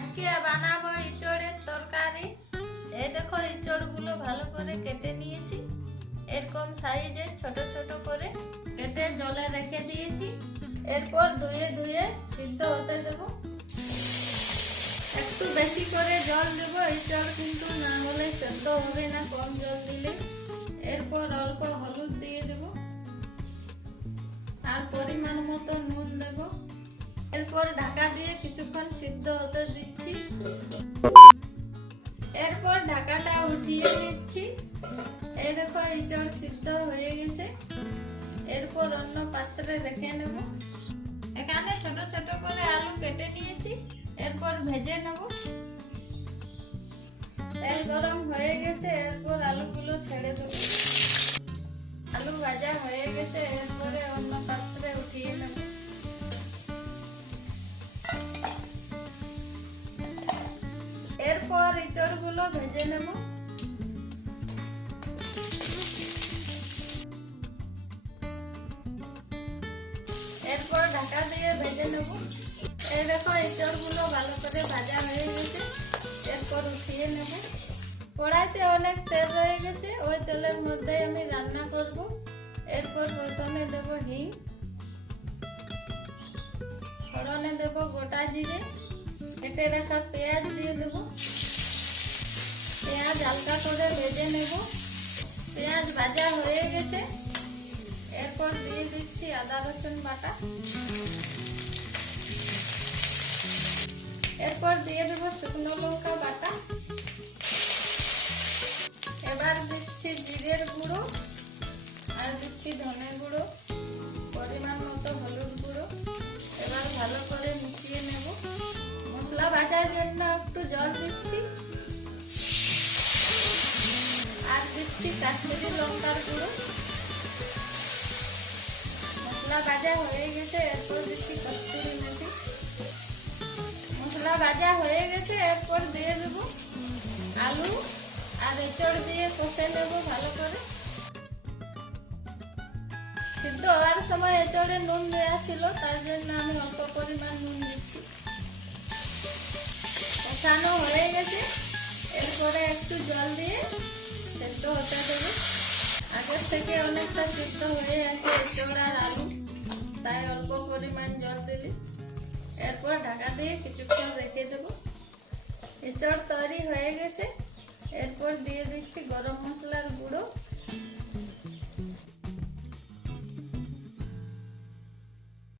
আজকে বানাবো ইঁচড়ের তরকারি। এই দেখো ইঁচড়গুলো ভালো করে কেটে নিয়েছি, এরকম সাইজে ছোট ছোট করে কেটে জলে রেখে দিয়েছি। এরপর ধুয়ে ধুয়ে সিদ্ধ হতে দেব। একটু বেশি করে জল দেব, ইঁচড় কিন্তু না হলে সেদ্ধ হবে না কম জল দিলে। এরপর অল্প হলুদ দিয়ে দেব আর পরিমাণ মতো নুন দেব। এরপর ঢাকা দিয়ে কিছুক্ষণ সিদ্ধ হতে দিচ্ছি। এরপর ঢাকাটা উঠিয়ে নিচ্ছি। এই দেখো ইঁচড় সিদ্ধ হয়ে গেছে। এরপর অন্য পাত্রে রেখে নেব। এখানে ছোট ছোট করে আলু কেটে নিয়েছি, এরপর ভেজে নেব। তেল গরম হয়ে গেছে, এরপর আলুগুলো ছেড়ে দেব। আলু ভাজা হয়ে গেছে, এরপরে অন্য পাত্রে উঠিয়ে নেব। এরপর ইঁচড়গুলো ভেজে নেব। এরপর ঢাকা দিয়ে ভেজে নেব। এই দেখো ইঁচড়গুলো ভালো করে ভাজা হয়ে গেছে, এরপর উঠিয়ে নেব। কড়াইতে অনেক তেল রয়ে গেছে, ওই তেলের মধ্যে আমি রান্না করব। এরপর প্রথমে দেব হিং, ফোড়নে দেব গোটা জিরে, কেটে রাখা পেঁয়াজ দিয়ে দেব। পেঁয়াজ হালকা করে ভেজে নেব। পেঁয়াজ ভাজা হয়ে গেছে, এরপর দিয়ে দিচ্ছি আদা রসুন বাটা। এরপর দিয়ে দেব শুকনো লঙ্কা বাটা। এবার দিচ্ছি জিরের গুঁড়ো আর দিচ্ছি ধনে গুঁড়ো, পরিমাণ মতো হলুদ গুঁড়ো। এবার ভালো করে মিশিয়ে নেব। মশলা ভাজার জন্য একটু জল দিচ্ছি আর দিচ্ছি কাশ্মীরি লঙ্কার গুঁড়ো। মশলা ভাজা হয়ে গেছে, এরপর দিচ্ছি কস্তুরি মেথি। মশলা ভাজা হয়ে গেছে, এরপর দিয়ে দেব আলু আর ইঁচড় দিয়ে কষে নেব ভালো করে। সিদ্ধ হওয়ার সময় এঁচড়ে নুন দেওয়া ছিল, তার জন্য আমি অল্প পরিমাণ নুন দিচ্ছি। কষানো হয়ে গেছে, এরপরে একটু জল দিয়ে সেদ্ধ হতে দেবে। আগের থেকে অনেকটা সিদ্ধ হয়ে আছে এঁচড় আর আলু, তাই অল্প পরিমাণ জল দিলি। এরপর ঢাকা দিয়ে কিছুক্ষণ রেখে দেব। এঁচড় তৈরি হয়ে গেছে, এরপর দিয়ে দিচ্ছি গরম মশলার গুঁড়ো